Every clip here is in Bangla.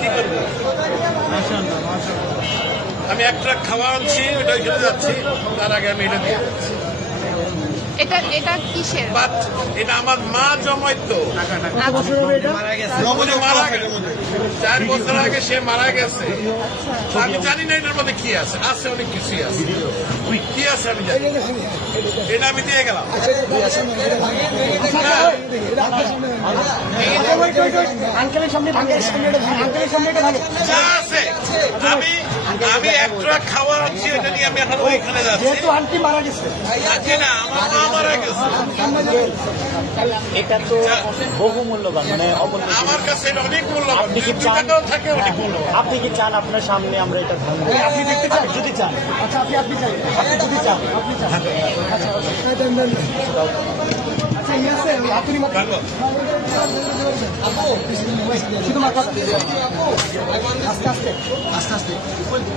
কি করব? আমি এক ট্রাক খাওয়া আনছি ওটা ওইখানে যাচ্ছি তার আগে আমি এটা দিয়ে। এটা এটা কিসের? বাট এটা আমার মা জমাইতো। উনি মারা গেছে। চার বছর আগে সে মারা গেছে। আমি জানি না এটার মধ্যে কি আছে। আছে অনেক কিছুই আছে। কি আছে আমি জানি। এটা আমি দিয়ে গেলাম। আছে আমি আমি এক ট্রাক খাওয়া আনছি এটা নিয়ে আমি এখন ওইখানে যাচ্ছি। আন্টি মারা গেছে আজকে না আমার মা মারা গেছে। এটা তো বহু মূল্যবান মানে অমূল্য আমার কাছে অনেক মূল্যবান। আপনি কি চান? থাকে অনেক মূল্যবান। আপনি কি চান আপনার সামনে আমরা এটা ভাঙবো আপনি দেখতে চান? যদি চান। আচ্ছা আপনি আপনি চাই। আপনি যদি চান। আপনি চান। আচ্ছা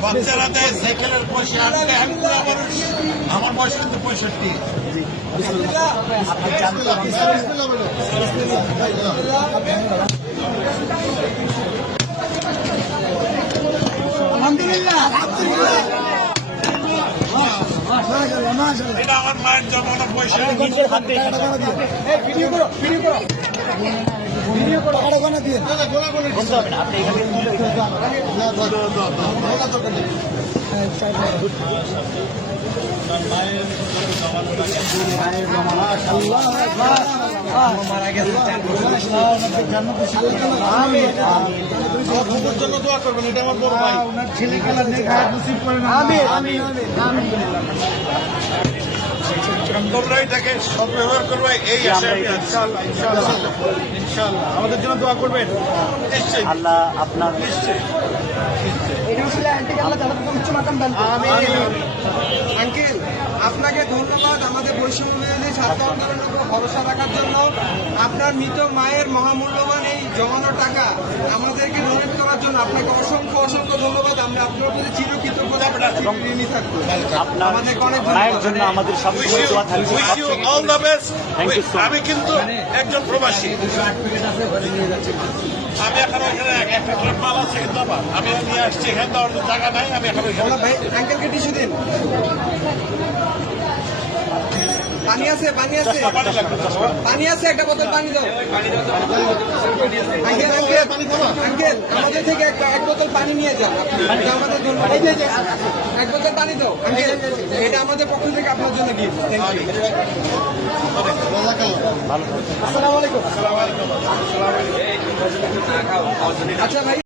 বাচ্চারা দেয় সাইকেলের পয়সা আমি আমার বয়স কিন্তু পঁয়ষট্টি এটা আমার মায়ের জমানো পয়সা নিজের হাতে এখানে এই ভিডিও করো ভিডিও করো ভিডিও করো আড়া গোনা দিয়ে বলতে হবে না আপনি এখান থেকে তুলে জন্য দোয়া করবেন এটা আমার বড় ভাই ছেলে খেলা দেখা নসিব করে না আমিন আমিন আমিন তোমরা এটাকে সদ্ব্যবহার করবে এই। ইনশাআল্লাহ ইনশাআল্লাহ আমাদের জন্য দোয়া করবেন নিশ্চয়ই আল্লাহ আপনার নিশ্চয়ই এটা আসলে আন্টি আল্লাহ তাআলা উচ্চ মাকাম দান করুন। আঙ্কেল আপনাকে ধন্যবাদ, আমাদের বৈষম্য বিরোধী ছাত্র আন্দোলনের উপর ভরসা রাখার জন্য। আপনার মৃত মায়ের মহামূল্যবান এই জমানো টাকা আমাদেরকে জন্য আপনাকে অসংখ্য অসংখ্য ধন্যবাদ। আমরা আপনার প্রতি চিরকৃতজ্ঞতা ঋণী থাকব। আপনার অনেক মায়ের জন্য আমাদের সবসময় দোয়া থাকবে। All the best Thank you so much. আমি কিন্তু একজন প্রবাসী। আমি এখন এক- একটা মাল আছে আমার আমি নিয়ে আসছি এখানে তো জায়গা নাই আমি এখন ভাই আঙ্কেলকে টিস্যু দিন। পানি আছে পানি আছে। পানি আছে একটা বোতল পানি দাও। আঙ্কেল আঙ্কেল আঙ্কেল আমাদের থেকে এক বোতল পানি নিয়ে যান আমাদের জন্য। এই যে, যে, এক বোতল পানি দাও। আঙ্কেল এটা আমাদের পক্ষ থেকে আপনার জন্য গিফট আসসালামু আলাইকুম। আচ্ছা ভাই